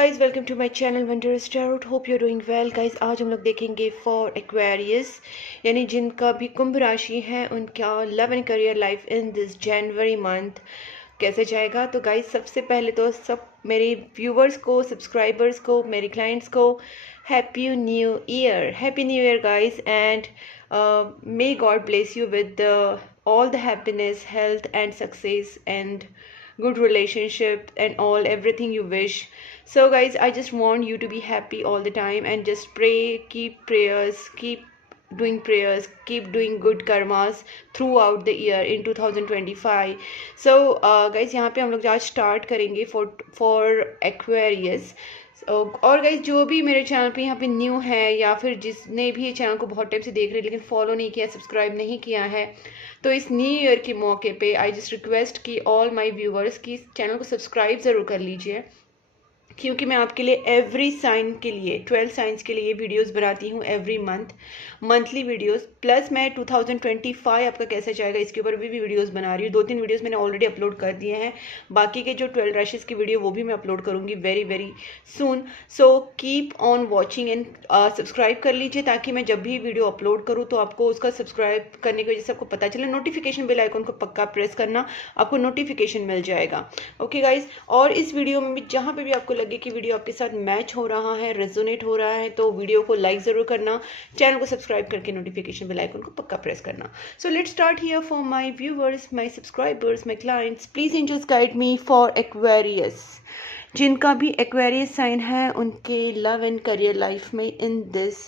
Guys, welcome to my channel wondrous tarot. Hope you are doing well guys. आज हम लोग देखेंगे for Aquarius, यानी जिनका भी कुंभ राशि है, उनका love and career life in this January month कैसे जाएगा। तो गाइज, सबसे पहले तो सब मेरे व्यूवर्स को, सब्सक्राइबर्स को, मेरे क्लाइंट्स को happy new year guys, and may God bless you with all the happiness, health and success and good relationship and everything you wish. So guys, I just want you to be happy all the time and just pray, keep prayers, keep doing good karmas throughout the year in 2025. So guys, यहाँ पे हम लोग आज start करेंगे for Aquarius. और guys, जो भी मेरे चैनल पे यहाँ पे न्यू है या फिर जिसने भी ये चैनल को बहुत टाइम से देख रहे हैं लेकिन फॉलो नहीं किया, सब्सक्राइब नहीं किया है, तो इस न्यू ईयर के मौके पे आई जस्ट रिक्वेस्ट कि ऑल माय व्यूवर्स की चैनल को सब्सक्राइब ज़रूर कर लीजिए, क्योंकि मैं आपके लिए एवरी साइन के लिए 12 साइंस के लिए वीडियोस बनाती हूँ एवरी मंथली वीडियोस। प्लस मैं 2025 आपका कैसे जाएगा इसके ऊपर भी वीडियोस बना रही हूँ। 2-3 वीडियोस मैंने ऑलरेडी अपलोड कर दिए हैं, बाकी के जो 12 राशिस की वीडियो वो भी मैं अपलोड करूँगी very soon. So keep on watching and subscribe कर लीजिए, ताकि मैं जब भी वीडियो अपलोड करूँ तो आपको उसका सब्सक्राइब करने की वजह से आपको पता चले। नोटिफिकेशन बेल आइकन को पक्का प्रेस करना, आपको नोटिफिकेशन मिल जाएगा। ओके गाइज, और इस वीडियो में भी जहाँ पे भी आपको लगे कि वीडियो आपके साथ मैच हो रहा है, रेजोनेट हो रहा है, तो वीडियो को लाइक ज़रूर करना, चैनल को सब्सक्राइब करके नोटिफिकेशन बेल आइकन को पक्का प्रेस करना। So let's start here for my viewers, my subscribers, my clients. Please angels guide me for Aquarius. जिनका भी एक्वेरियस साइन है, उनके लव एंड करियर लाइफ में इन दिस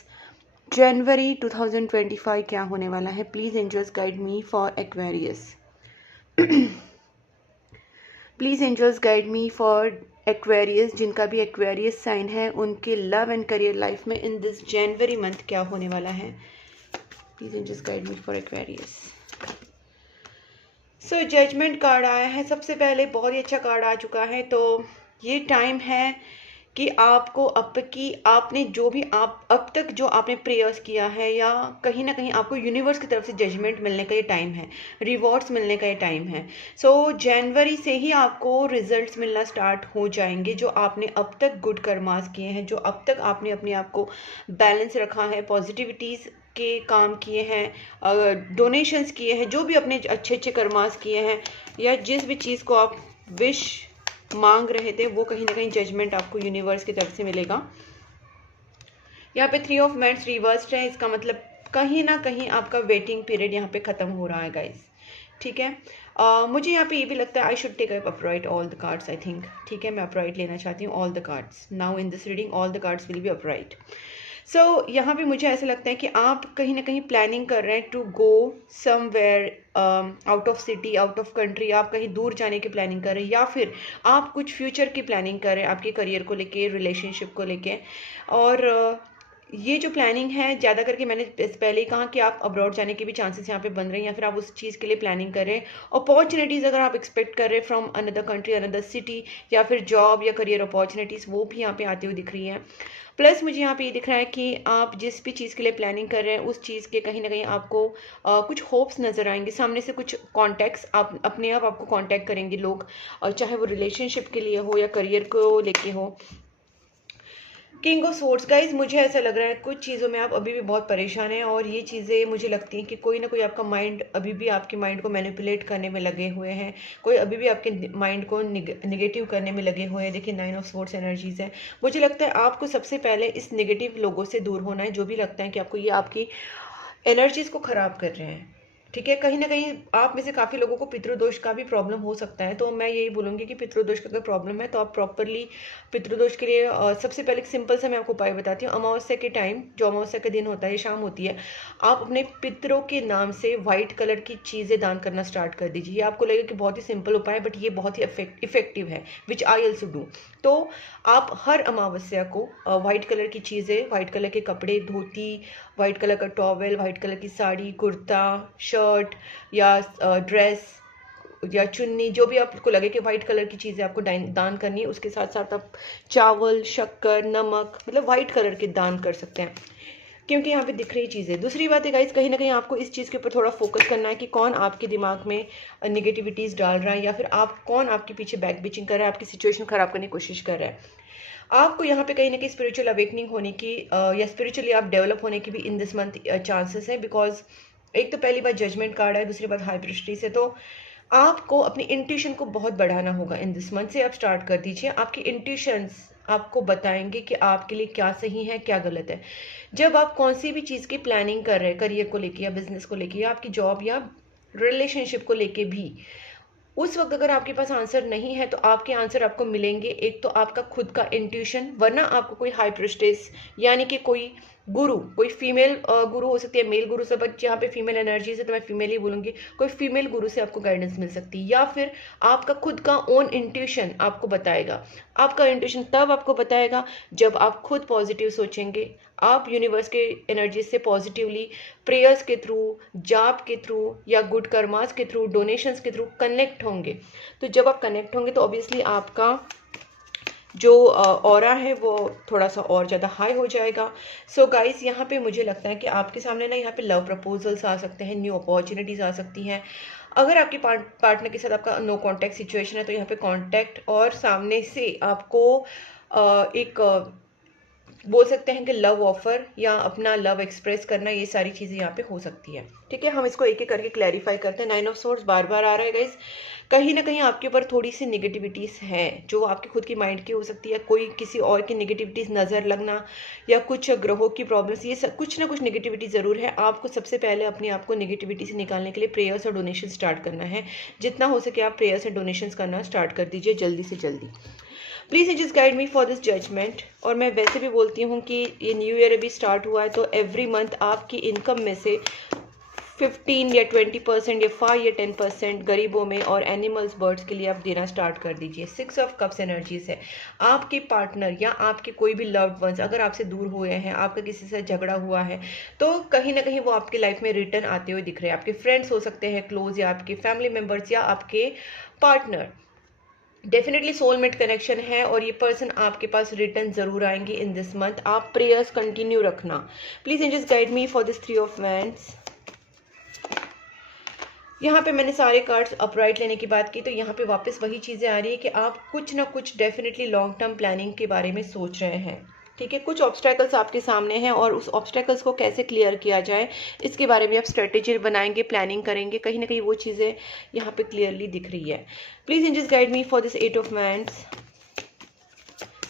जनवरी 2025 क्या होने वाला है। Please angels guide me for Aquarius. Please angels guide me for Aquarius. जिनका भी एक्वेरियस साइन है, उनके लव एंड करियर लाइफ में इन दिस जनवरी मंथ क्या होने वाला है। Please angels guide me for Aquarius. So judgement card आया है सबसे पहले, बहुत ही अच्छा कार्ड आ चुका है। तो ये टाइम है कि आपको आपने जो भी आप अब तक जो आपने प्रेयर्स किया है, या कहीं ना कहीं आपको यूनिवर्स की तरफ से जजमेंट मिलने का ये टाइम है, रिवॉर्ड्स मिलने का ये टाइम है। सो जनवरी से ही आपको रिजल्ट्स मिलना स्टार्ट हो जाएंगे। जो आपने अब तक गुड कर्मास किए हैं, जो अब तक आपने अपने आप को बैलेंस रखा है, पॉजिटिविटीज़ के काम किए हैं, डोनेशंस किए हैं, जो भी अपने अच्छे कर्मास किए हैं, या जिस भी चीज़ को आप विश मांग रहे थे, वो कहीं ना कहीं जजमेंट आपको यूनिवर्स की तरफ से मिलेगा। यहाँ पे 3 ऑफ मैंड्स रिवर्स्ड है, इसका मतलब कहीं ना कहीं आपका वेटिंग पीरियड यहाँ पे खत्म हो रहा है गाइस। ठीक है, मुझे यहाँ पे ये भी लगता है I should take upright all the cards, I think. ठीक है, मैं अपराइट लेना चाहती हूँ all the cards now in this reading. All the cards will be upright. So यहाँ पे मुझे ऐसा लगता है कि आप कहीं ना कहीं प्लानिंग कर रहे हैं to go somewhere out of city, out of country. आप कहीं दूर जाने की प्लानिंग कर रहे हैं, या फिर आप कुछ फ्यूचर की प्लानिंग कर रहे हैं आपके करियर को लेके, रिलेशनशिप को लेके। और ये जो प्लानिंग है, ज़्यादा करके मैंने पहले ही कहा कि आप अब्रॉड जाने के भी चांसेस यहाँ पे बन रहे हैं, या फिर आप उस चीज़ के लिए प्लानिंग कर रहे हैं। अपॉर्चुनिटीज़ अगर आप एक्सपेक्ट कर रहे हैं from another country, another city, या फिर जॉब या करियर अपॉर्चुनिटीज़, वो भी यहाँ पे आती हुई दिख रही हैं। प्लस मुझे यहाँ पे ये दिख रहा है कि आप जिस भी चीज़ के लिए प्लानिंग कर रहे हैं, उस चीज़ के कहीं ना कहीं आपको कुछ होप्स नज़र आएंगे। सामने से कुछ कॉन्टैक्ट्स आप अपने आप आपको कॉन्टैक्ट करेंगे लोग, और चाहे वो रिलेशनशिप के लिए हो या करियर को लेके हो। किंग ऑफ स्वॉर्ड्स गाइज, मुझे ऐसा लग रहा है कुछ चीज़ों में आप अभी भी बहुत परेशान हैं, और ये चीज़ें मुझे लगती हैं कि कोई ना कोई आपका माइंड अभी भी आपके माइंड को मैनिपुलेट करने में लगे हुए हैं, कोई अभी भी आपके माइंड को निगेटिव करने में लगे हुए हैं। देखिए, 9 ऑफ स्वॉर्ड्स एनर्जीज है। मुझे लगता है आपको सबसे पहले इस निगेटिव लोगों से दूर होना है, जो भी लगता है कि आपको ये आपकी एनर्जीज को ख़राब कर रहे हैं। ठीक है, कहीं ना कहीं आप में से काफ़ी लोगों को पितृदोष का भी प्रॉब्लम हो सकता है। तो मैं यही बोलूँगी कि पितृदोष का अगर प्रॉब्लम है तो आप प्रॉपरली पितृदोष के लिए सबसे पहले एक सिंपल सा मैं आपको उपाय बताती हूँ। अमावस्या के टाइम, जो अमावस्या का दिन होता है, शाम होती है, आप अपने पितरों के नाम से वाइट कलर की चीज़ें दान करना स्टार्ट कर दीजिए। ये आपको लगेगा कि बहुत ही सिंपल उपाय है, बट ये बहुत ही इफेक्टिव है, विच आई ऑल्सो डू। तो आप हर अमावस्या को वाइट कलर की चीज़ें, वाइट कलर के कपड़े, धोती, वाइट कलर का टॉवेल, वाइट कलर की साड़ी, कुर्ता, शर्ट या ड्रेस या चुन्नी, जो भी आपको लगे कि वाइट कलर की चीज़ें आपको दान करनी है, उसके साथ साथ आप चावल, शक्कर, नमक, मतलब वाइट कलर के दान कर सकते हैं, क्योंकि यहाँ पे दिख रही चीज़ें। दूसरी बात है गाइस, कहीं ना कहीं आपको इस चीज़ के ऊपर थोड़ा फोकस करना है कि कौन आपके दिमाग में नेगेटिविटीज़ डाल रहा है, या फिर कौन आपके पीछे बैक बिचिंग कर रहा है, आपकी सिचुएशन ख़राब करने की कोशिश कर रहा है। आपको यहाँ पे कहीं ना कहीं स्पिरिचुअल अवेकनिंग होने की या स्पिरिचुअली आप डेवलप होने की भी इन दिस मंथ चांसेस है, बिकॉज एक तो पहली बात जजमेंट कार्ड है, दूसरी बात हाई प्रेस्टीज है। तो आपको अपनी इंट्यूशन को बहुत बढ़ाना होगा। इन दिस मंथ से आप स्टार्ट कर दीजिए। आपकी इंट्यूशंस आपको बताएंगे कि आपके लिए क्या सही है क्या गलत है। जब आप कौन सी भी चीज़ की प्लानिंग कर रहे हैं, करियर को लेके या बिजनेस को लेके या आपकी जॉब या रिलेशनशिप को लेके भी, उस वक्त अगर आपके पास आंसर नहीं है तो आपके आंसर आपको मिलेंगे एक तो आपका खुद का इंट्यूशन, वरना आपको कोई हाई प्रेस्टेज यानी कि कोई गुरु, कोई फीमेल गुरु हो सकती है, मेल गुरु से, बट यहाँ पे फीमेल एनर्जी से तो मैं फीमेल ही बोलूंगी, कोई फीमेल गुरु से आपको गाइडेंस मिल सकती है, या फिर आपका खुद का ओन इंट्यूशन आपको बताएगा। आपका इंट्यूशन तब आपको बताएगा जब आप खुद पॉजिटिव सोचेंगे, आप यूनिवर्स के एनर्जी से पॉजिटिवली प्रेयर्स के थ्रू, जाप के थ्रू या गुड कर्मास के थ्रू, डोनेशंस के थ्रू कनेक्ट होंगे। तो जब आप कनेक्ट होंगे तो ऑब्वियसली आपका जो ऑरा है वो थोड़ा सा और ज़्यादा हाई हो जाएगा। सो गाइस, यहाँ पे मुझे लगता है कि आपके सामने ना यहाँ पे लव प्रपोजल्स आ सकते हैं, न्यू अपॉर्चुनिटीज़ आ सकती हैं। अगर आपके पार्टनर के साथ आपका नो कांटेक्ट सिचुएशन है तो यहाँ पे कांटेक्ट और सामने से आपको एक बोल सकते हैं कि लव ऑफर या अपना लव एक्सप्रेस करना, ये सारी चीज़ें यहाँ पे हो सकती है। ठीक है, हम इसको एक एक करके क्लैरिफाई करते हैं। 9 ऑफ सोर्ड्स बार बार आ रहा है गाइस। कहीं ना कहीं आपके ऊपर थोड़ी सी नेगेटिविटीज़ हैं जो आपकी खुद की माइंड की हो सकती है, कोई किसी और की नेगेटिविटीज़ नज़र लगना या कुछ ग्रहों की प्रॉब्लम्स, ये सब कुछ ना कुछ नेगेटिविटी ज़रूर है। आपको सबसे पहले अपने आप को नेगेटिविटी से निकालने के लिए प्रेयर्स और डोनेशन स्टार्ट करना है। जितना हो सके आप प्रेयर्स और डोनेशन करना स्टार्ट कर दीजिए जल्दी से जल्दी। Please angels guide me for this judgement. और मैं वैसे भी बोलती हूँ कि ये न्यू ईयर अभी स्टार्ट हुआ है तो एवरी मंथ आपकी इनकम में से 15 या 20% या 5 या 10% गरीबों में और एनिमल्स, बर्ड्स के लिए आप देना स्टार्ट कर दीजिए। 6 ऑफ कप्स एनर्जीज है। आपके पार्टनर या आपके कोई भी लव्ड वंस अगर आपसे दूर हुए हैं, आपका किसी से झगड़ा हुआ है, तो कहीं ना कहीं वो आपके लाइफ में रिटर्न आते हुए दिख रहे हैं। आपके फ्रेंड्स हो सकते हैं क्लोज, या आपके फैमिली मेम्बर्स, या आपके पार्टनर। डेफिनेटली सोलमेट कनेक्शन है और ये पर्सन आपके पास रिटर्न जरूर आएंगे इन दिस मंथ। आप प्रेयर्स कंटिन्यू रखना। Please angels guide me for this 3 of wands. यहाँ पे मैंने सारे कार्ड्स अपराइट लेने की बात की तो यहाँ पे वापस वही चीज़ें आ रही है कि आप कुछ ना कुछ डेफिनेटली लॉन्ग टर्म प्लानिंग के बारे में सोच रहे हैं। ठीक है, कुछ ऑब्स्टेकल्स आपके सामने हैं और उस ऑब्स्टेकल्स को कैसे क्लियर किया जाए इसके बारे में आप स्ट्रेटेजी बनाएंगे, प्लानिंग करेंगे। कहीं ना कहीं वो चीज़ें यहाँ पे क्लियरली दिख रही है। Please angels guide me for this 8 of wands.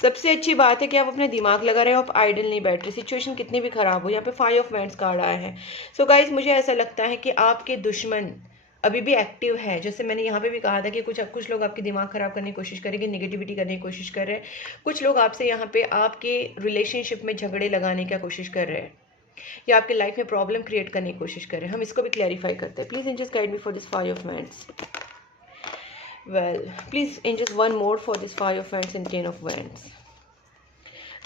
सबसे अच्छी बात है कि आप अपने दिमाग लगा रहे हो, आप आइडल नहीं बैठ रहे, सिचुएशन कितनी भी खराब हो। यहाँ पे 5 ऑफ वैंड्स कार्ड आया है। सो गाइज, मुझे ऐसा लगता है कि आपके दुश्मन अभी भी एक्टिव है। जैसे मैंने यहाँ पे भी कहा था कि कुछ लोग आपके दिमाग खराब करने की कोशिश करेंगे, नेगेटिविटी करने की कोशिश कर रहे हैं। कुछ लोग आपसे यहाँ पे आपके रिलेशनशिप में झगड़े लगाने की कोशिश कर रहे हैं या आपके लाइफ में प्रॉब्लम क्रिएट करने की कोशिश कर रहे हैं। हम इसको भी क्लैरिफाई करते हैं। Please angels guide me for this 5 of wands. Well, please angels one more for this 5 of wands and 10 of wands.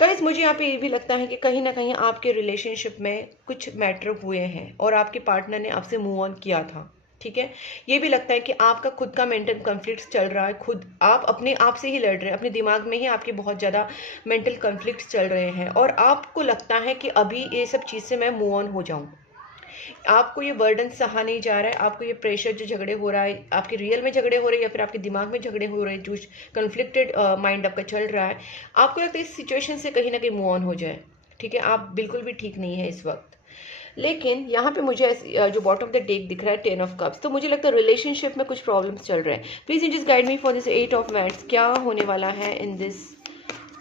Guys, मुझे यहाँ पे ये भी लगता है कि कहीं ना कहीं आपके रिलेशनशिप में कुछ मैटर हुए हैं और आपके पार्टनर ने आपसे मूव ऑन किया था। ठीक है, ये भी लगता है कि आपका खुद का मेंटल कॉन्फ्लिक्ट्स चल रहा है, खुद आप अपने आप से ही लड़ रहे हैं, अपने दिमाग में ही आपके बहुत ज़्यादा मेंटल कॉन्फ्लिक्ट्स चल रहे हैं और आपको लगता है कि अभी ये सब चीज़ से मैं मूव ऑन हो जाऊँ। आपको ये बर्डन सहा नहीं जा रहा है, आपको ये प्रेशर जो झगड़े हो रहा है, आपके रियल में झगड़े हो रहे हैं या फिर आपके दिमाग में झगड़े हो रहे हैं, जो कन्फ्लिक्टेड माइंड आपका चल रहा है, आपको लगता है इस सिचुएशन से कहीं ना कहीं मूव ऑन हो जाए। ठीक है, आप बिल्कुल भी ठीक नहीं है इस वक्त। लेकिन यहाँ पे मुझे जो बॉटम ऑफ द डेक दिख रहा है 10 ऑफ कप्स, तो मुझे लगता है रिलेशनशिप में कुछ प्रॉब्लम्स चल रहे हैं। Please angels guide me for this 8 of wands. क्या होने वाला है इन दिस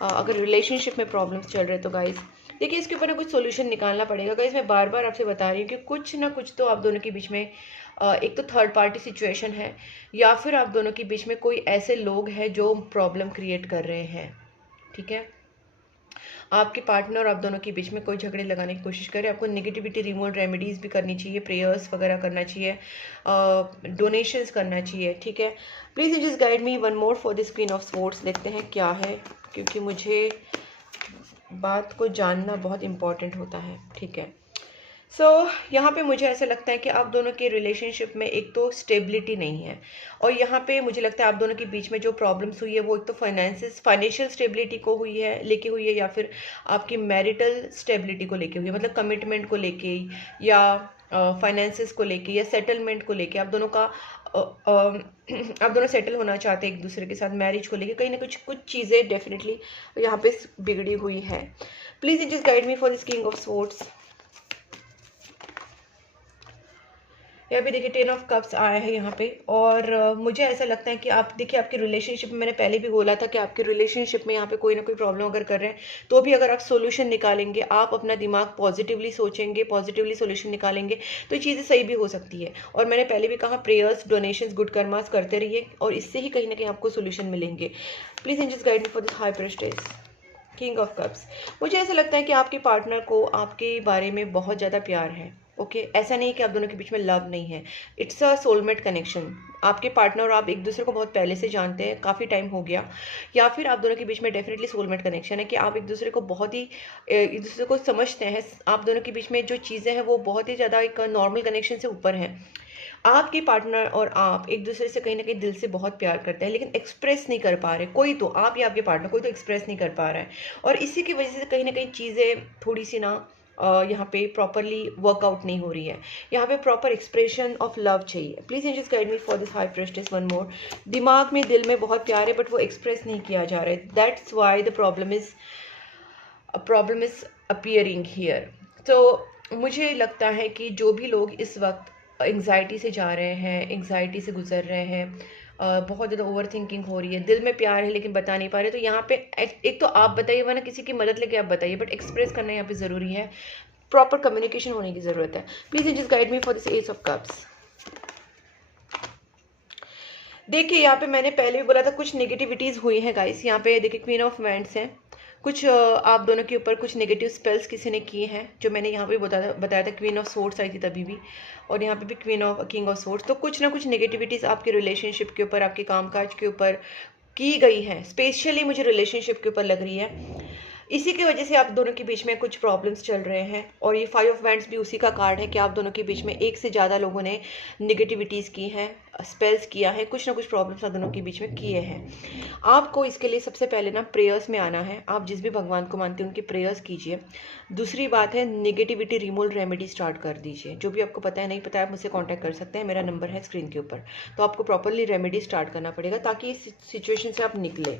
अगर रिलेशनशिप में प्रॉब्लम्स चल रहे हैं तो गाइज देखिए, इसके ऊपर ना कुछ सोल्यूशन निकालना पड़ेगा। गाइज, मैं बार बार आपसे बता रही हूँ कि कुछ ना कुछ तो आप दोनों के बीच में एक तो थर्ड पार्टी सिचुएशन है या फिर आप दोनों के बीच में कोई ऐसे लोग हैं जो प्रॉब्लम क्रिएट कर रहे हैं। ठीक है, आपके पार्टनर और आप दोनों के बीच में कोई झगड़े लगाने की कोशिश करे। आपको नेगेटिविटी रिमूव रेमेडीज़ भी करनी चाहिए, प्रेयर्स वगैरह करना चाहिए, डोनेशंस करना चाहिए। ठीक है, please just guide me one more for this queen of swords. देखते हैं क्या है, क्योंकि मुझे बात को जानना बहुत इम्पॉर्टेंट होता है। ठीक है, सो यहाँ पे मुझे ऐसा लगता है कि आप दोनों के रिलेशनशिप में एक तो स्टेबिलिटी नहीं है और यहाँ पे मुझे लगता है आप दोनों के बीच में जो प्रॉब्लम्स हुई है वो एक तो फाइनेंशियल स्टेबिलिटी को लेके हुई है या फिर आपकी मैरिटल स्टेबिलिटी को लेके हुई है, मतलब कमिटमेंट को लेके या फाइनेंसेस को लेके या सेटलमेंट को लेके आप दोनों का आप दोनों सेटल होना चाहते हैं एक दूसरे के साथ, मैरिज को लेके कहीं ना कुछ चीज़ें डेफिनेटली यहाँ पे बिगड़ी हुई है। Please just guide me for this king of swords. यहाँ पे देखिए 10 ऑफ कप्स आया है यहाँ पे, और मुझे ऐसा लगता है कि आप देखिए आपकी रिलेशनशिप में, मैंने पहले भी बोला था कि आपके रिलेशनशिप में यहाँ पे कोई ना कोई प्रॉब्लम अगर कर रहे हैं तो भी अगर आप सोल्यूशन निकालेंगे, आप अपना दिमाग पॉजिटिवली सोचेंगे, पॉजिटिवली सोल्यूशन निकालेंगे तो चीज़ें सही भी हो सकती है। और मैंने पहले भी कहा प्रेयर्स, डोनेशंस, गुड कर्मास करते रहिए और इससे ही कहीं ना कहीं आपको सोल्यूशन मिलेंगे। Please just guide me for this high प्रेस्टेस king of cups. मुझे ऐसा लगता है कि आपके पार्टनर को आपके बारे में बहुत ज़्यादा प्यार है। ओके ऐसा नहीं कि आप दोनों के बीच में लव नहीं है, इट्स अ सोलमेट कनेक्शन। आपके पार्टनर और आप एक दूसरे को बहुत पहले से जानते हैं, काफ़ी टाइम हो गया, या फिर आप दोनों के बीच में डेफिनेटली सोलमेट कनेक्शन है कि आप एक दूसरे को बहुत ही एक दूसरे को समझते हैं। आप दोनों के बीच में जो चीज़ें हैं वो बहुत ही ज़्यादा एक नॉर्मल कनेक्शन से ऊपर हैं। आपके पार्टनर और आप एक दूसरे से कहीं ना कहीं दिल से बहुत प्यार करते हैं, लेकिन एक्सप्रेस नहीं कर पा रहे। कोई तो, आप या आपके पार्टनर कोई तो एक्सप्रेस नहीं कर पा रहा है, और इसी की वजह से कहीं ना कहीं चीज़ें थोड़ी सी ना यहाँ पे प्रॉपरली वर्कआउट नहीं हो रही है। यहाँ पे प्रॉपर एक्सप्रेशन ऑफ लव चाहिए। Please just guide me for this high प्रेस्टेस one more. दिमाग में, दिल में बहुत प्यार है बट वो एक्सप्रेस नहीं किया जा रहा है। That's why the problem is appearing here. तो मुझे लगता है कि जो भी लोग इस वक्त एंग्जाइटी से जा रहे हैं, एंग्जाइटी से गुजर रहे हैं, बहुत ज़्यादा ओवर थिंकिंग हो रही है, दिल में प्यार है लेकिन बता नहीं पा रहे, तो यहाँ पे एक तो आप बताइए, वरना किसी की मदद लेके आप बताइए, बट एक्सप्रेस करना यहाँ पे ज़रूरी है। प्रॉपर कम्युनिकेशन होने की ज़रूरत है। Please just guide me for this S of cups. देखिए यहाँ पे मैंने पहले भी बोला था कुछ नेगेटिविटीज़ हुई हैं गाइस। यहाँ पे देखिए क्वीन ऑफ वैंड्स है, कुछ आप दोनों के ऊपर कुछ नेगेटिव स्पेल्स किसी ने किए हैं, जो मैंने यहाँ पे बताया था। क्वीन ऑफ सोर्ड्स आई थी तभी भी, और यहाँ पे भी किंग ऑफ सोर्ड्स। तो कुछ ना कुछ नेगेटिविटीज़ आपके रिलेशनशिप के ऊपर, आपके कामकाज के ऊपर की गई है, स्पेशली मुझे रिलेशनशिप के ऊपर लग रही है। इसी की वजह से आप दोनों के बीच में कुछ प्रॉब्लम्स चल रहे हैं, और ये 5 ऑफ वैंड्स भी उसी का कार्ड है कि आप दोनों के बीच में एक से ज़्यादा लोगों ने नेगेटिविटीज़ की हैं, स्पेल्स किया है, कुछ ना कुछ प्रॉब्लम्स आप दोनों के बीच में किए हैं। आपको इसके लिए सबसे पहले ना प्रेयर्स में आना है। आप जिस भी भगवान को मानते हैं उनकी प्रेयर्स कीजिए। दूसरी बात है, नेगेटिविटी रिमूवल रेमेडी स्टार्ट कर दीजिए। जो भी आपको पता है, नहीं पता है, आप मुझसे कॉन्टैक्ट कर सकते हैं, मेरा नंबर है स्क्रीन के ऊपर। तो आपको प्रॉपरली रेमेडी स्टार्ट करना पड़ेगा ताकि इस सिचुएशन से आप निकले।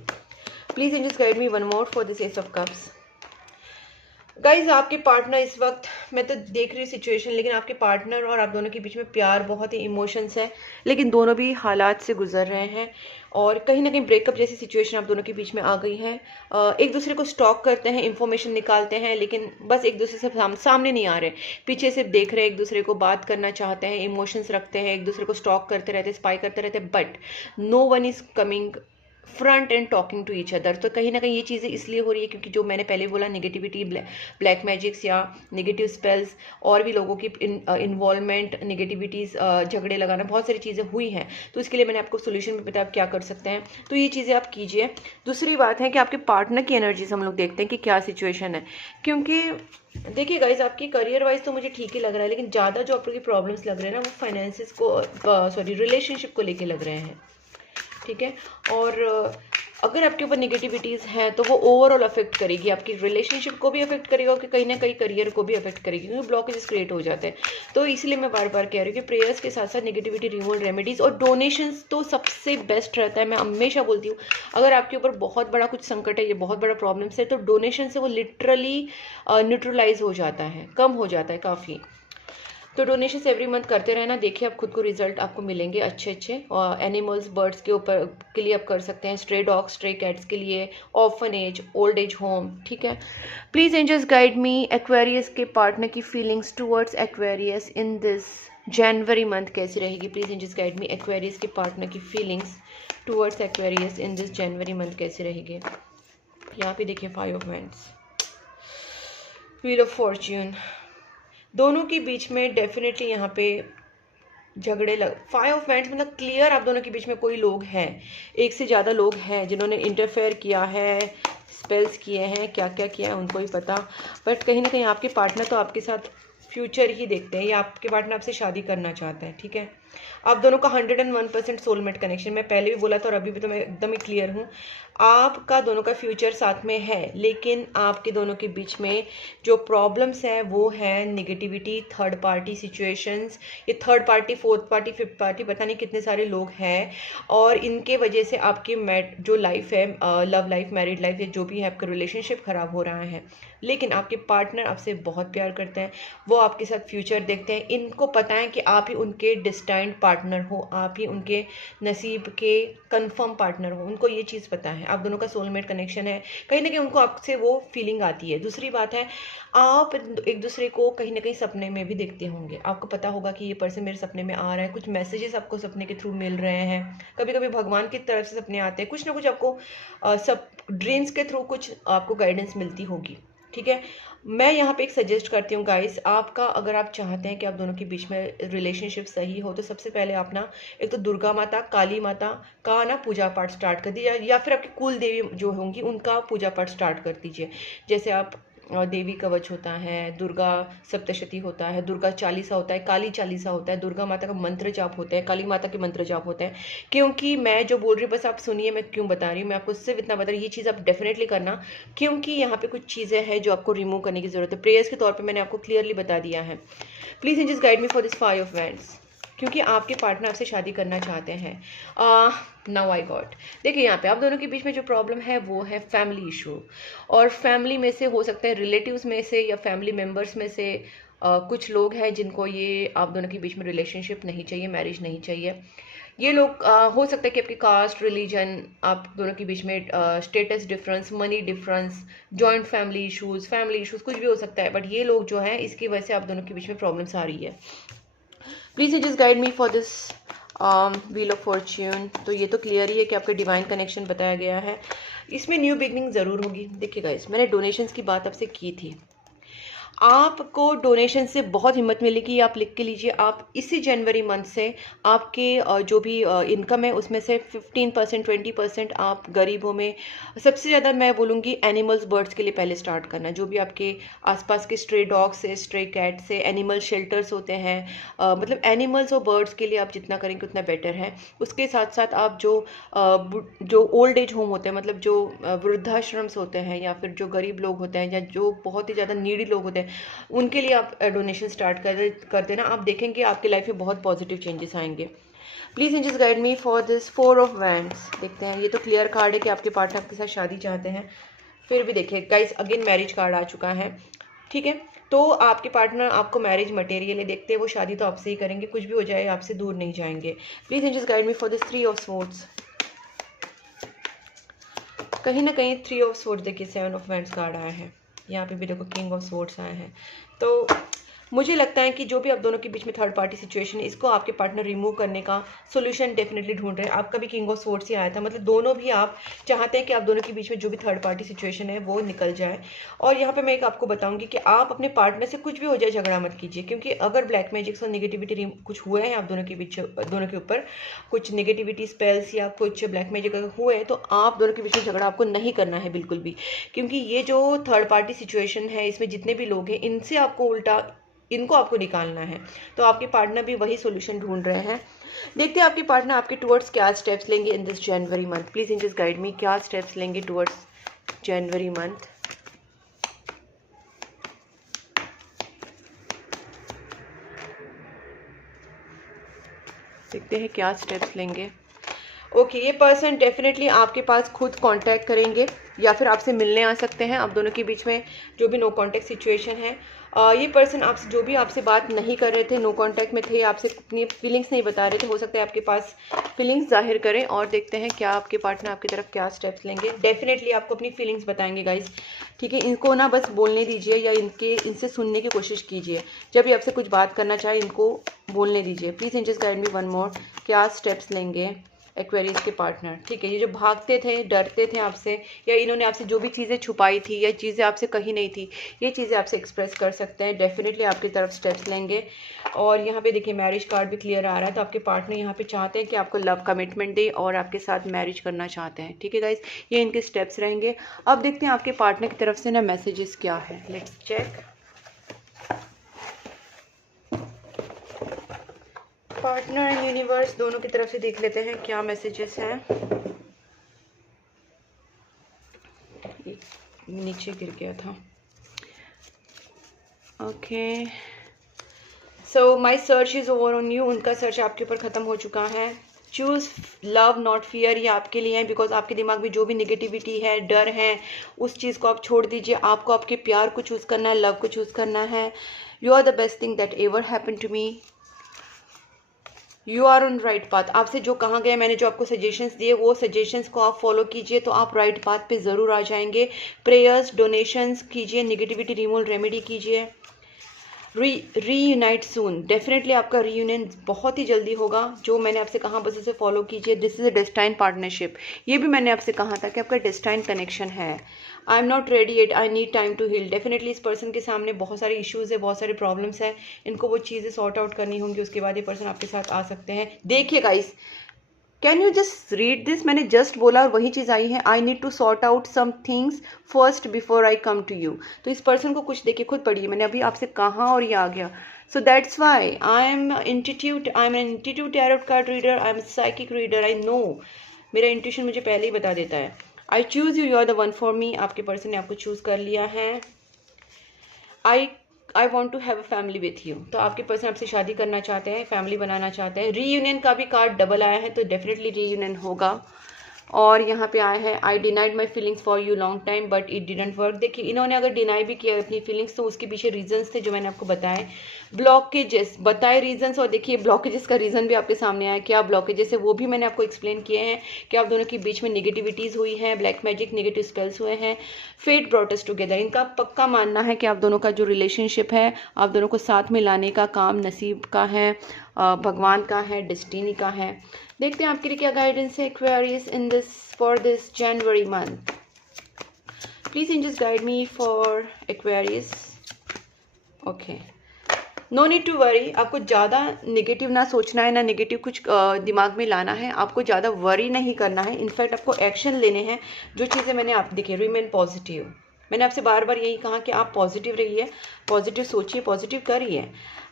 Please just guide me one more for this S of cups. Guys आपके पार्टनर इस वक्त, मैं तो देख रही हूँ सिचुएशन, लेकिन आपके पार्टनर और आप दोनों के बीच में प्यार, बहुत ही इमोशंस है, लेकिन दोनों भी हालात से गुजर रहे हैं, और कहीं ना कहीं ब्रेकअप जैसी सिचुएशन आप दोनों के बीच में आ गई है। एक दूसरे को स्टॉक करते हैं, इंफॉर्मेशन निकालते हैं, लेकिन बस एक दूसरे से सामने नहीं आ रहे, पीछे से देख रहे हैं, एक दूसरे को बात करना चाहते हैं, इमोशंस रखते हैं, एक दूसरे को स्टॉक करते रहते, स्पाई करते रहते, but no one is coming front and talking to each other. तो कहीं ना कहीं ये चीज़ें इसलिए हो रही है क्योंकि जो मैंने पहले बोला, नेगेटिविटी, ब्लैक मैजिक्स या नेगेटिव स्पेल्स, और भी लोगों की इन्वॉल्वमेंट, नेगेटिविटीज़, झगड़े लगाना, बहुत सारी चीज़ें हुई हैं। तो इसके लिए मैंने आपको सोल्यूशन भी बताया आप क्या कर सकते हैं, तो ये चीज़ें आप कीजिए। दूसरी बात है कि आपके पार्टनर की एनर्जीज हम लोग देखते हैं कि क्या सिचुएशन है, क्योंकि देखिए गाइज आपकी करियर वाइज तो मुझे ठीक ही लग रहा है, लेकिन ज़्यादा जो आपकी प्रॉब्लम्स लग रहे हैं ना, वो फाइनेंसिस को, सॉरी, रिलेशनशिप को लेके लग रहे हैं, ठीक है। और अगर आपके ऊपर नेगेटिविटीज़ हैं तो वो ओवरऑल अफेक्ट करेगी, आपकी रिलेशनशिप को भी अफेक्ट करेगा, और कहीं ना कहीं करियर को भी अफेक्ट करेगी, क्योंकि ब्लॉकेजेस क्रिएट हो जाते हैं। तो इसलिए मैं बार बार कह रही हूँ कि प्रेयर्स के साथ साथ नेगेटिविटी रिमूवल रेमेडीज़ और डोनेशंस तो सबसे बेस्ट रहता है। मैं हमेशा बोलती हूँ, अगर आपके ऊपर बहुत बड़ा कुछ संकट है, ये बहुत बड़ा प्रॉब्लम्स है, तो डोनेशन से वो लिटरली न्यूट्रलाइज हो जाता है, कम हो जाता है काफ़ी। तो डोनेशन एवरी मंथ करते रहना, देखिए आप खुद को रिजल्ट आपको मिलेंगे अच्छे। और एनिमल्स, बर्ड्स के ऊपर के लिए आप कर सकते हैं, स्ट्रे डॉग्स, स्ट्रे कैट्स के लिए, ऑर्फनेज, ओल्ड एज होम, ठीक है। Please angels guide me, Aquarius के पार्टनर की feelings towards Aquarius in this January month कैसी रहेगी। Please angels guide me, Aquarius के पार्टनर की feelings towards Aquarius in this January month कैसी रहेगी। यहाँ पे देखिए 5 of wands, wheel of fortune, दोनों के बीच में डेफिनेटली यहाँ पे झगड़े 5 ऑफ वैंड्स मतलब क्लियर आप दोनों के बीच में कोई लोग हैं, एक से ज़्यादा लोग हैं जिन्होंने इंटरफेयर किया है, स्पेल्स किए हैं, क्या क्या किया है उनको ही पता। बट कहीं ना कहीं आपके पार्टनर तो आपके साथ फ्यूचर ही देखते हैं, या आपके पार्टनर आपसे शादी करना चाहता है। ठीक है, आप दोनों का 101% सोलमेट कनेक्शन, मैं पहले भी बोला था और अभी भी तो मैं एकदम ही क्लियर हूँ, आपका दोनों का फ्यूचर साथ में है, लेकिन आपके दोनों के बीच में जो प्रॉब्लम्स हैं वो है निगेटिविटी, थर्ड पार्टी सिचुएशंस, ये third party, fourth party, fifth party, पता नहीं कितने सारे लोग हैं, और इनके वजह से आपकी जो लाइफ है, लव लाइफ, मैरिड लाइफ, या जो भी है, आपका रिलेशनशिप खराब हो रहा है। लेकिन आपके पार्टनर आपसे बहुत प्यार करते हैं, वो आपके साथ फ्यूचर देखते हैं, इनको पता है कि आप ही उनके डिस्टाइंड पार्टनर हो, आप ही उनके नसीब के कंफर्म पार्टनर हो, उनको ये चीज़ पता है, आप दोनों का सोलमेट कनेक्शन है, कहीं ना कहीं उनको आपसे वो फीलिंग आती है। दूसरी बात है, आप एक दूसरे को कहीं ना कहीं सपने में भी देखते होंगे, आपको पता होगा कि ये पर्सन मेरे सपने में आ रहा है, कुछ मैसेजेस आपको सपने के थ्रू मिल रहे हैं, कभी कभी भगवान की तरफ से सपने आते हैं, कुछ ना कुछ आपको सब ड्रीम्स के थ्रू कुछ आपको गाइडेंस मिलती होगी। ठीक है, मैं यहाँ पे एक सजेस्ट करती हूँ गाइस, आपका अगर आप चाहते हैं कि आप दोनों के बीच में रिलेशनशिप सही हो, तो सबसे पहले आप ना एक तो दुर्गा माता, काली माता का ना पूजा पाठ स्टार्ट कर दीजिए, या फिर आपकी कुल देवी जो होंगी उनका पूजा पाठ स्टार्ट कर दीजिए। जैसे आप देवी कवच होता है, दुर्गा सप्तशती होता है, दुर्गा चालीसा होता है, काली चालीसा होता है, दुर्गा माता का मंत्र जाप होता है, काली माता के मंत्र जाप होते हैं। क्योंकि मैं जो बोल रही हूँ बस आप सुनिए, मैं क्यों बता रही हूँ, मैं आपको सिर्फ इतना बता रही हूँ, ये चीज़ आप डेफिनेटली करना, क्योंकि यहाँ पे कुछ चीज़ें हैं जो आपको रिमूव करने की जरूरत है। प्रेयर्स के तौर पर मैंने आपको क्लियरली बता दिया है। Please angels guide me for this 5 of wands, क्योंकि आपके पार्टनर आपसे शादी करना चाहते हैं। नाउ आई गॉट, देखिए यहाँ पे आप दोनों के बीच में जो प्रॉब्लम है वो है फैमिली इशू, और फैमिली में से हो सकते हैं, रिलेटिव्स में से या फैमिली मेम्बर्स में से कुछ लोग हैं जिनको ये आप दोनों के बीच में रिलेशनशिप नहीं चाहिए, मैरिज नहीं चाहिए। ये लोग हो सकता है कि आपकी कास्ट, रिलीजन, आप दोनों के बीच में status difference, money difference, joint family issues कुछ भी हो सकता है, बट ये लोग जो हैं इसकी वजह से आप दोनों के बीच में प्रॉब्लम्स आ रही है। Please just guide me for this wheel of Fortune. तो ये तो क्लियर ही है कि आपका डिवाइन कनेक्शन बताया गया है, इसमें न्यू बिगनिंग ज़रूर होगी। देखिए गाइस, मैंने डोनेशंस की बात आपसे की थी, आपको डोनेशन से बहुत हिम्मत मिलेगी। आप लिख के लीजिए, आप इसी जनवरी मंथ से आपके जो भी इनकम है उसमें से 15%, 20% आप गरीबों में, सबसे ज़्यादा मैं बोलूँगी एनिमल्स, बर्ड्स के लिए पहले स्टार्ट करना। जो भी आपके आसपास के स्ट्रे डॉग्स से, स्ट्रे कैट से, एनिमल शेल्टर्स होते हैं, मतलब एनिमल्स और बर्ड्स के लिए आप जितना करेंगे उतना बेटर है। उसके साथ साथ आप जो ओल्ड एज होम होते हैं, मतलब जो वृद्धाश्रम्स होते हैं, या फिर जो गरीब लोग होते हैं, या जो बहुत ही ज़्यादा नीडी लोग होते हैं, उनके लिए आप डोनेशन स्टार्ट कर देना। आप देखेंगे आपकी लाइफ में बहुत पॉजिटिव चेंजेस आएंगे। Please angels guide me for this 4 of wands. देखते हैं, ये तो क्लियर कार्ड है कि आपके पार्टनर आपके साथ शादी चाहते हैं, फिर भी देखिए गाइस, अगेन मैरिज कार्ड आ चुका है। ठीक है, तो आपके पार्टनर आपको मैरिज मटेरियल है, देखते हैं वो शादी तो आपसे ही करेंगे, कुछ भी हो जाए आपसे दूर नहीं जाएंगे। Please angels guide me for this 3 of swords. कहीं ना कहीं 3 ऑफ स्वॉर्ड्स, देखिए 7 ऑफ वैंड्स कार्ड आया है, यहाँ पे भी देखो किंग ऑफ स्वॉर्ड्स आए हैं। तो मुझे लगता है कि जो भी आप दोनों के बीच में थर्ड पार्टी सिचुएशन है, इसको आपके पार्टनर रिमूव करने का सोल्यूशन डेफिनेटली ढूंढ रहे हैं। आपका भी किंग ऑफ स्वॉर्ड्स ही आया था, मतलब दोनों भी आप चाहते हैं कि आप दोनों के बीच में जो भी थर्ड पार्टी सिचुएशन है वो निकल जाए। और यहाँ पे मैं एक आपको बताऊंगी कि आप अपने पार्टनर से कुछ भी हो जाए झगड़ा मत कीजिए, क्योंकि अगर ब्लैक मैजिक्स और निगेटिविटी कुछ हुए हैं आप दोनों के बीच, दोनों के ऊपर कुछ निगेटिविटी स्पेल्स या कुछ ब्लैक मैजिक अगर हुए हैं, तो आप दोनों के बीच में झगड़ा आपको नहीं करना है बिल्कुल भी, क्योंकि ये जो थर्ड पार्टी सिचुएशन है इसमें जितने भी लोग हैं इनसे आपको उल्टा, इनको आपको निकालना है। तो आपके पार्टनर भी वही सॉल्यूशन ढूंढ रहे हैं। देखते हैं आपके पार्टनर आपके टुवर्ड्स क्या स्टेप्स लेंगे इन this January month. Please in just guide me, क्या स्टेप्स लेंगे टुवर्ड्स जनवरी मंथ। देखते हैं क्या स्टेप्स लेंगे। ओके, ये पर्सन डेफिनेटली आपके पास खुद कांटेक्ट करेंगे या फिर आपसे मिलने आ सकते हैं। आप दोनों के बीच में जो भी नो कांटेक्ट सिचुएशन है, ये पर्सन आपसे जो भी आपसे बात नहीं कर रहे थे, नो कांटेक्ट में थे, आपसे अपनी फीलिंग्स नहीं बता रहे थे, हो सकता है आपके पास फीलिंग्स जाहिर करें। और देखते हैं क्या आपके पार्टनर आपकी तरफ क्या स्टेप्स लेंगे। डेफिनेटली आपको अपनी फीलिंग्स बताएंगे गाइस, ठीक है। इनको ना बस बोलने दीजिए या इनसे सुनने की कोशिश कीजिए। जब भी आपसे कुछ बात करना चाहे इनको बोलने दीजिए। Please just guide me one more, क्या स्टेप्स लेंगे एक्वेरियस के पार्टनर। ठीक है, ये जो भागते थे, डरते थे आपसे, या इन्होंने आपसे जो भी चीज़ें छुपाई थी या चीज़ें आपसे कही नहीं थी, ये चीज़ें आपसे एक्सप्रेस कर सकते हैं। डेफिनेटली आपकी तरफ स्टेप्स लेंगे। और यहाँ पे देखिए मैरिज कार्ड भी क्लियर आ रहा है, तो आपके पार्टनर यहाँ पे चाहते हैं कि आपको लव कमिटमेंट दे और आपके साथ मैरिज करना चाहते हैं। ठीक है गाइज, ये इनके स्टेप्स रहेंगे। अब देखते हैं आपके पार्टनर की तरफ से ना मैसेजेस क्या है। Let's check. Partner and universe दोनों की तरफ से देख लेते हैं क्या मैसेजेस हैं। नीचे गिर गया था। Okay, so my search is over on you. उनका सर्च आपके ऊपर ख़त्म हो चुका है। चूज़ लव नॉट फियर, ये आपके लिए है, बिकॉज आपके दिमाग में जो भी निगेटिविटी है, डर है, उस चीज़ को आप छोड़ दीजिए। आपको आपके प्यार को चूज़ करना है, लव को चूज़ करना है। You are the best thing that ever happen to me. You are on right path. आपसे जो कहा गया, मैंने जो आपको सजेशंस दिए, वो सजेशंस को आप फॉलो कीजिए तो आप राइट पाथ पे ज़रूर आ जाएंगे। प्रेयर्स, डोनेशंस कीजिए, निगेटिविटी रिमूवल रेमेडी कीजिए। रीयूनाइट सून, डेफिनेटली आपका रीयूनियन बहुत ही जल्दी होगा। जो मैंने आपसे कहा बस उसे फॉलो कीजिए। This is a destined partnership, ये भी मैंने आपसे कहा था कि आपका डेस्टाइन कनेक्शन है। I am not ready yet, I need time to heal. Definitely इस पर्सन के सामने बहुत सारे इश्यूज़ है, बहुत सारे प्रॉब्लम्स हैं, इनको वो चीज़ें सॉर्ट आउट करनी होंगी, उसके बाद ये पर्सन आपके साथ आ सकते हैं। देखिए guys, can you just read this? मैंने जस्ट बोला और वही चीज़ आई है। I need to sort out some things first before I come to you. तो इस पर्सन को कुछ देखिए, खुद पढ़िए, मैंने अभी आपसे कहा और ये आ गया। So that's why I am an institute tarot card reader, I am psychic reader. I know, मेरा इंट्यूशन मुझे पहले ही बता देता है। I choose you, you are the one for me. आपके पर्सन ने आपको चूज़ कर लिया है। I want to have a family with you, तो आपके पर्सन आपसे शादी करना चाहते हैं, फैमिली बनाना चाहते हैं। रीयूनियन का भी कार्ड डबल आया है, तो डेफिनेटली रीयूनियन होगा। और यहाँ पे आया है, I denied my feelings for you long time but it didn't work. देखिए, इन्होंने अगर डिनाई भी किया अपनी फीलिंग्स, तो उसके पीछे रीजंस थे जो मैंने आपको बताए। ब्लॉकेजेस बताए रीजंस, और देखिए ब्लॉकेजेस का रीज़न भी आपके सामने आया। क्या ब्लॉकेजेस है वो भी मैंने आपको एक्सप्लेन किए हैं कि आप दोनों के बीच में निगेटिविटीज़ हुई है, ब्लैक मैजिक, नेगेटिव स्पेल्स हुए हैं। फेट ब्रॉट अस टुगेदर, इनका पक्का मानना है कि आप दोनों का जो रिलेशनशिप है, आप दोनों को साथ में लाने का काम नसीब का है, भगवान का है, डेस्टिनी का है। देखते हैं आपके लिए क्या गाइडेंस है Aquarius in this for this January month. Please angels guide me for Aquarius. Okay, no need to worry. आपको ज़्यादा नेगेटिव ना सोचना है, ना नेगेटिव कुछ दिमाग में लाना है। आपको ज़्यादा वरी नहीं करना है, इनफैक्ट आपको एक्शन लेने हैं। जो चीज़ें मैंने आप देखिए, रिमेन पॉजिटिव। मैंने आपसे बार बार यही कहा कि आप पॉजिटिव रहिए, पॉजिटिव सोचिए, पॉजिटिव करिए,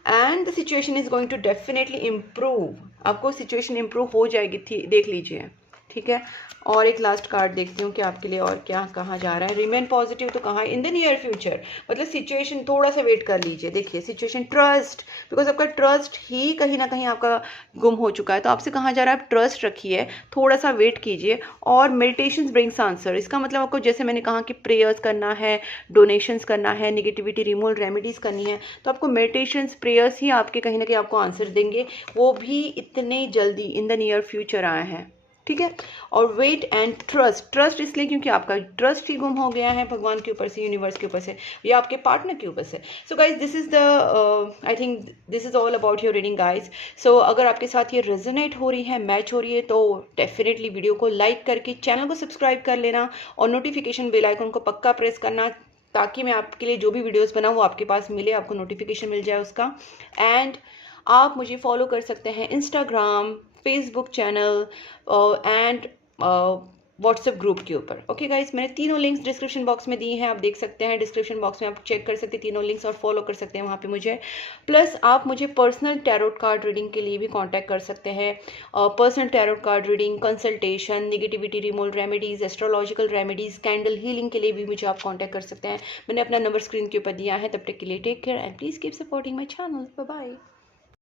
and the situation is going to definitely improve. आपको सिचुएशन इम्प्रूव हो जाएगी, देख लीजिए, ठीक है। और एक लास्ट कार्ड देखती हूँ कि आपके लिए और क्या कहा जा रहा है। रिमेन पॉजिटिव तो कहा है इन द नियर फ्यूचर, मतलब सिचुएशन थोड़ा सा वेट कर लीजिए। देखिए सिचुएशन, ट्रस्ट, बिकॉज आपका ट्रस्ट ही कहीं ना कहीं आपका गुम हो चुका है, तो आपसे कहा जा रहा है आप ट्रस्ट रखिए, थोड़ा सा वेट कीजिए। और मेडिटेशन ब्रिंग्स आंसर, इसका मतलब आपको जैसे मैंने कहा कि प्रेयर्स करना है, डोनेशंस करना है, निगेटिविटी रिमूवल रेमेडीज़ करनी है, तो आपको मेडिटेशन प्रेयर्स ही आपके कहीं ना कहीं आपको आंसर देंगे, वो भी इतने जल्दी इन द नियर फ्यूचर आए हैं, ठीक है। और वेट एंड ट्रस्ट, ट्रस्ट इसलिए क्योंकि आपका ट्रस्ट ही गुम हो गया है भगवान के ऊपर से, यूनिवर्स के ऊपर से, या आपके पार्टनर के ऊपर से। So guys, this is the I think this is all about your reading guys. So अगर आपके साथ ये रेजोनेट हो रही है, मैच हो रही है, तो डेफिनेटली वीडियो को लाइक करके चैनल को सब्सक्राइब कर लेना, और नोटिफिकेशन बेल आइकन को पक्का प्रेस करना, ताकि मैं आपके लिए जो भी वीडियोस बनाऊँ वो आपके पास मिले, आपको नोटिफिकेशन मिल जाए उसका। एंड आप मुझे फॉलो कर सकते हैं Instagram, Facebook channel and WhatsApp group के ऊपर। ओके गाइस, मैंने तीनों लिंक्स डिस्क्रिप्शन बॉक्स में दिए हैं, आप देख सकते हैं। डिस्क्रिप्शन बॉक्स में आप चेक कर सकते हैं तीनों लिंक्स और फॉलो कर सकते हैं वहाँ पे मुझे। प्लस आप मुझे पर्सनल टैरोट कार्ड रीडिंग के लिए भी कांटेक्ट कर सकते हैं। Personal tarot card reading, consultation, negativity removal remedies, astrological remedies, candle healing के लिए भी मुझे आप कॉन्टैक्ट कर सकते हैं। मैंने अपना नंबर स्क्रीन के ऊपर दिया है। तब तक के लिए take care and please keep supporting my channel. Bye bye.